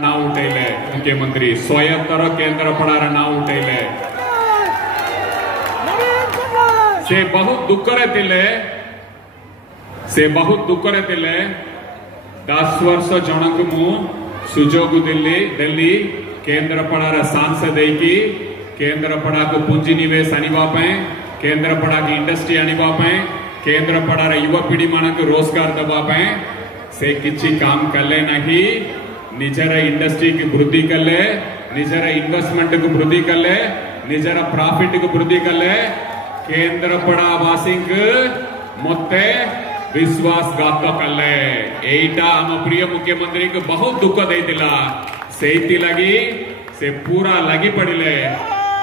ना उठेले मुख्यमंत्री स्वयंतर केंद्र पड़ार ना उठेले से बहुत दुख रे तिले 10 वर्ष जनक मु सुजोग दिल्ली केंद्र पड़ार सांसद देकी केंद्र पड़ा को पूंजी निवेश आनिबा पे केंद्र पड़ा की इंडस्ट्री आनिबा पे केंद्र पड़ार युवा पीढ़ी मान को रोजगार दबा पे से किछि काम कले नहीं निजर इंडस्ट्री की वृद्धि कले निजर इन्वेस्टमेंट को वृद्धि कले निजर प्रॉफिट को वृद्धि कले केंद्र पड़ा वासी मते विश्वासघात कले एटा हम प्रिय मुख्यमंत्री को बहुत दुख देतिला सेति लगी से पूरा लगी पड़िले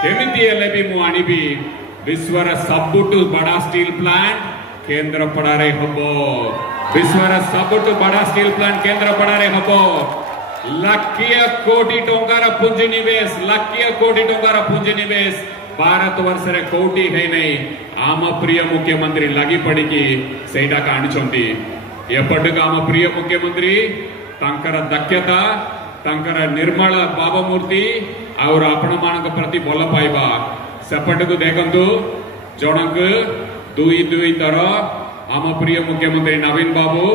केमिति हेले भी मु आनिबी विश्वर सबुटु बड़ा स्टील प्लांट केंद्र पड़ारे हबो विश्वर सबुटु बड़ा स्टील प्लांट केंद्र पड़ारे हबो लक्षीय कोटी टंकार पुंजी निवेश भारत वर्ष रे कोटी है नहीं आम प्रिय मुख्यमंत्री लगी पड़ी की सेटा का आनिचंती एपटक आम प्रिय मुख्यमंत्री तांकर दक्षता तांकर निर्मल भावमूर्ति और आपण मान प्रति भल पाइबा सेपटक देखंतु जनक दुई थर आम प्रिय मुख्यमंत्री नवीन बाबू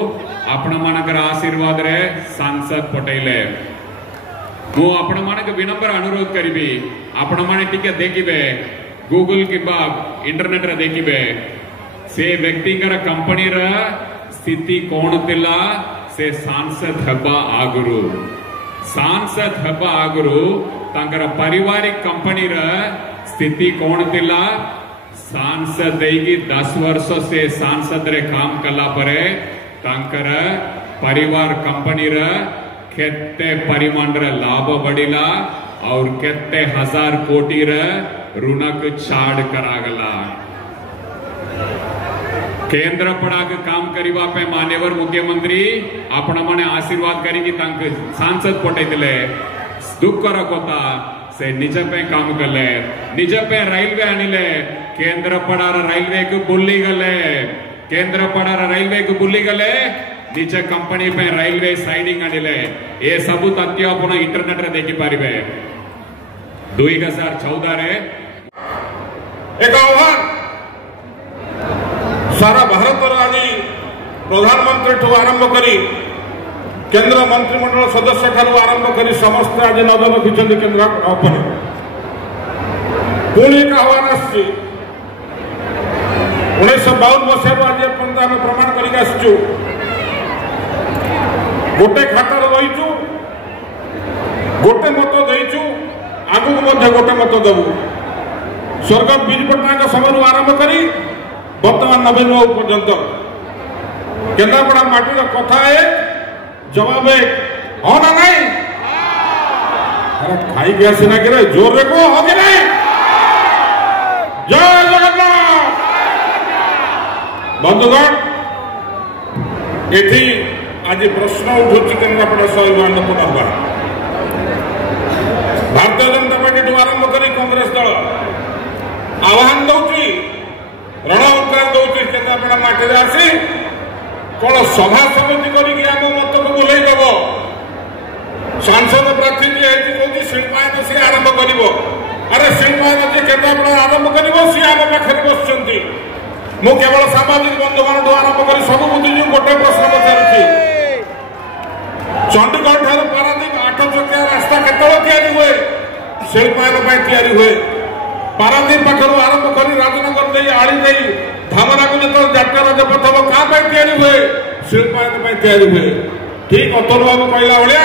आपण मान आशीर्वाद रे सांसद पटेले मु आपण मानक विनम्र अनुरोध करी आपण माने टिके देखिबे गूगल किबा इंटरनेट रे देखिबे से व्यक्तिगर कंपनी रा स्थिति कोन तिला से सांसद हबा आगुरु तांकर पारिवारिक कंपनी रा स्थिति कोन तिला सांसद देगी 10 वर्ष से सांसद रे काम कला परे तांकर परिवार कंपनी रा केते परिमाण रे लाभ बढ़िला और केते हजार कोटी रे ऋणक छाड़ करागला केंद्र पड़ा के काम करिबा पे मान्यवर मुख्यमंत्री आपण माने आशीर्वाद करी कि तांक सांसद पटेतिले दुखर कथा से निज पे काम कले निज पे रेलवे आनिले केंद्र पड़ार रेलवे को बुल्ली गले निज कंपनी पे रेलवे साइडिंग आनिले ये सब तथ्य अपन इंटरनेट रे देखि पारिबे 2014 रे एक आह्वान सारा भारत आज प्रधानमंत्री ठू आरंभ करी केंद्र मंत्रिमंडल सदस्य ठारू आरंभ करी समस्त आज नजर रखिछन्ति केंद्र ऊपर पुणी एक आह्वान आछि 1952 मसीह आज पर्यंत आम प्रमाण करिक आसचु गोटे खातार रहीचु गोटे मत देइचु आगु मध्य गोटे मत देबु स्वर्ग बिजू पट्टनायक समय आरंभ करी वर्तमान नवीन बाबू पर्यंत केन्द्रापड़ा माटी कथा है जवाब हाँ ना नहीं अरे खाई गया सीना कि जोर रे को हो कि नहीं जय जगन्नाथ बंधुगण एथी आज प्रश्न उठुची केन्द्रापड़ा स्वाभिमान पुनर्वार भारतीय जनता पार्टी आरंभ करी कांग्रेस दल आह्वान दौची रण उत्तर दौची केन्द्रापड़ा माटी आसी कौन सभा समिति करी आम मत को बुलेदेव सांसद प्रार्थी जी कहते शिल्पायन सी आरंभ कर अरे शिल्पायन जी केन्द्रापड़ा आरंभ कर सी आम पाखे बस मु केवल सामाजिक बंधु मान आरंभ कर सब बुझी गोटे प्रश्न पचारुची चंडीगढ़ ठार पारादीप 8 चकिया रास्ता केतବେଳେ हुए शिल्पायन हुए पारादीप पाखर आरंभ कर राजनगर दे आली दे धामरा को जो जात्रा राजपथ हम क्या हुए शिल्पायन हुए ठीक अतुल बाबू कहला भाया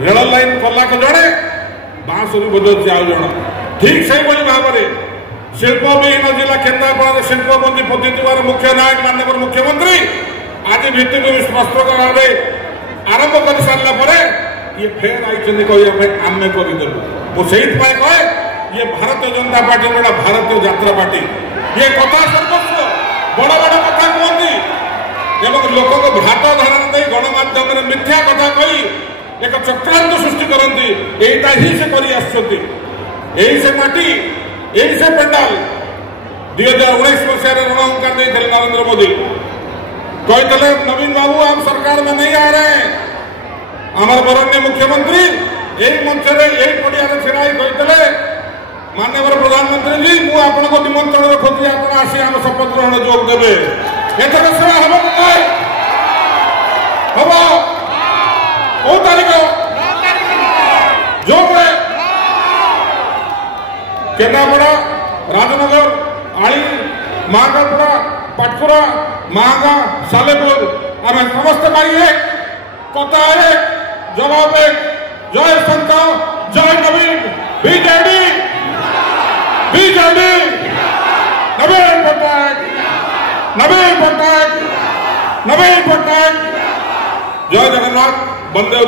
रेल लाइन कलाक जड़े बांसुरी बजाऊँ आउ जन ठीक से भाव में शिल्प विहीन जिला केन्द्रापड़ा शिल्प बंदी पद्धति मुख्य नायक माननीय मुख्यमंत्री आज भित्तिभूमि प्रस्तुत भाव आरंभ कर सारा पर ये फेर आई कहते आम करदेलु मुझे कहे ये भारतीय जनता पार्टी गोटा भारतीय यात्रा पार्टी ये कथा सर्वस्व बड़ बड़ कथा कहती एवं लोक को भ्रात धारणा दे गणमाध्यम मिथ्या कथा कही एक चक्रांत सृष्टि करती यहीटा ही से कर माटी यही से पेंडाल 2019 मसीह ऋण अंकार देते नरेंद्र मोदी कहते नवीन बाबू हम सरकार में नहीं आ रहे हैं आमर बरण्य मुख्यमंत्री यही मंच यही पड़िया छिड़ा कहते माननीय प्रधानमंत्री जी मुझे आपको निमंत्रण रखुची आप आसी आम शपथ ग्रहण जोग देवे एथर से हम हम कौ तारीख जो केन्द्रापड़ा राजनगर आली महाकालपड़ा पाटकुरा महागा सालेपुर आम समस्त भाई कथा एक जवाब एक जय शंकर जय नवीन बीजेडी बीजेडी नवीन पट्टनायक नवीन पट्टनायक नवीन पट्टनायक जय जगन्नाथ बंदे